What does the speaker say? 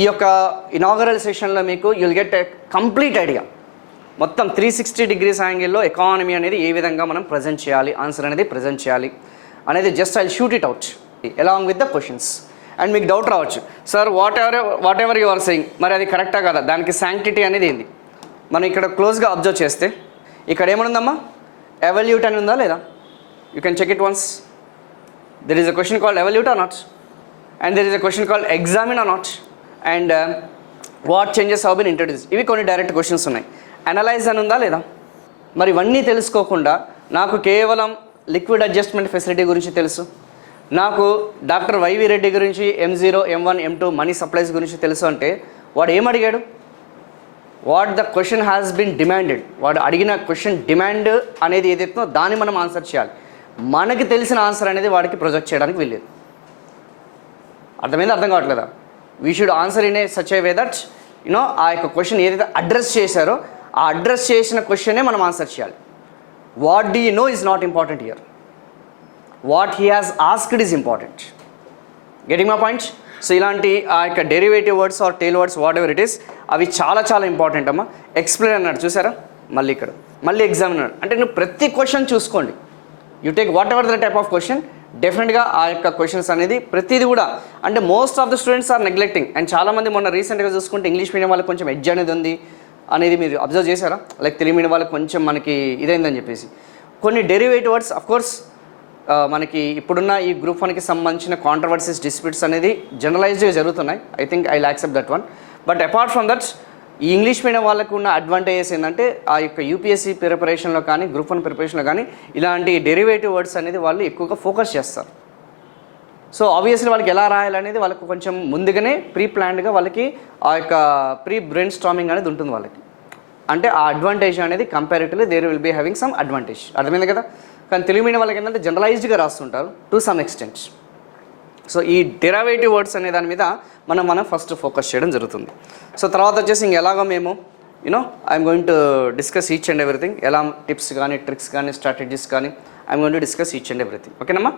ఈ యొక్క ఇనాగరల్ సెషన్లో మీకు you'll get a complete idea, మొత్తం 360 డిగ్రీస్ యాంగిల్లో ఎకానమీ అనేది ఏ విధంగా మనం ప్రజెంట్ చేయాలి, ఆన్సర్ అనేది ప్రజెంట్ చేయాలి అనేది just I shoot it out along with the questions. And మీకు డౌట్ రావచ్చు, sir whatever you are saying, మరి అది కరెక్టా కదా, దానికి శాంక్టిటీ అనేది ఏంది? మనం ఇక్కడ క్లోజ్గా అబ్జర్వ్ చేస్తే ఇక్కడ ఏమనుందమ్మా, ఎవల్యూట్ అని ఉందా లేదా? You can check it once. There is a question called evaluate or not, and there is a question called examine or not, and what changes have been introduce. ఇవి కొన్ని డైరెక్ట్ క్వశ్చన్స్ ఉన్నాయి. Analyse అని ఉందా లేదా? మరి ఇవన్నీ తెలుసుకోకుండా నాకు కేవలం లిక్విడ్ అడ్జస్ట్మెంట్ ఫెసిలిటీ గురించి తెలుసు, నాకు డాక్టర్ వైవి రెడ్డి గురించి M0, M1, M2 money supplies గురించి తెలుసు అంటే వాడు ఏమడిగాడు? What the question has been demanded. వాడు అడిగిన క్వశ్చన్ డిమాండ్ అనేది ఏదైతుందో దాన్ని మనం ఆన్సర్ చేయాలి. మనకి తెలిసిన ఆన్సర్ అనేది వాడికి ప్రొజెక్ట్ చేయడానికి వెళ్ళేది. అర్థమైందా? అర్థం కావట్లేదా? We should answer in a such a way that you know ఆ యొక్క క్వశ్చన్ ఏదైతే అడ్రస్ చేశారో ఆ అడ్రస్ చేసిన క్వశ్చనే మనం ఆన్సర్ చేయాలి. What do you know is not important here, what he has asked is important. Getting my point? So ఇలాంటి ఆ యొక్క derivative words or tail words whatever it is అవి చాలా చాలా ఇంపార్టెంట్ అమ్మా. ఎక్స్ప్లెయిన్ అన్నాడు చూసారా, మళ్ళీ ఇక్కడ మళ్ళీ ఎగ్జామ్ అన్నాడు అంటే నువ్వు ప్రతి క్వశ్చన్ చూసుకోండి. You take whatever the type of question, డెఫినెట్గా ఆ యొక్క క్వశ్చన్స్ అనేది ప్రతిదీ కూడా అంటే most of the students are neglecting. And చాలామంది మొన్న రీసెంట్గా చూసుకుంటే ఇంగ్లీష్ మీడియం వాళ్ళకి కొంచెం ఎడ్జ్ అనేది ఉంది అనేది మీరు అబ్జర్వ్ చేశారా? లైక్ తెలుగు మీడియం వాళ్ళకి కొంచెం మనకి ఇదైందని చెప్పేసి కొన్ని డెరివేటివ్ వర్డ్స్ అఫ్కోర్స్ మనకి ఇప్పుడున్న ఈ గ్రూప్ 1కి సంబంధించిన కాంట్రవర్సీస్ డిస్ప్యూట్స్ అనేది జనరలైజ్డ్గా జరుగుతున్నాయి. I think I will accept that one. But apart from that ఈ ఇంగ్లీష్ మీడియం వాళ్ళకు ఉన్న అడ్వాంటేజెస్ ఏంటంటే ఆ యొక్క యూపీఎస్సీ ప్రిపరేషన్లో కానీ గ్రూప్ 1 ప్రిపరేషన్లో కానీ ఇలాంటి డెరివేటివ్ వర్డ్స్ అనేది వాళ్ళు ఎక్కువగా ఫోకస్ చేస్తారు. సో ఆబ్వియస్లీ వాళ్ళకి ఎలా రాయాలనేది వాళ్ళకు కొంచెం ముందుగానే ప్రీ ప్లాన్డ్గా వాళ్ళకి ఆ యొక్క ప్రీ బ్రెయిన్ స్టార్మింగ్ అనేది ఉంటుంది వాళ్ళకి. అంటే ఆ అడ్వాంటేజ్ అనేది comparatively there will be having some advantage. అర్థమైంది కదా? కానీ తెలుగు మీడియం వాళ్ళకి ఏంటంటే జనరలైజ్డ్గా రాస్తుంటారు టు సమ్ ఎక్స్టెంట్. సో ఈ డెరివేటివ్ వర్డ్స్ అనే దాని మీద మనం ఫస్ట్ ఫోకస్ చేయడం జరుగుతుంది. సో తర్వాత వచ్చేసి ఎలాగో మేము I'm going to discuss each and everything, ఎలా టిప్స్ కానీ ట్రిక్స్ కానీ స్ట్రాటజీస్ కానీ I'm going to discuss each and everything. ఓకేనమ్మా?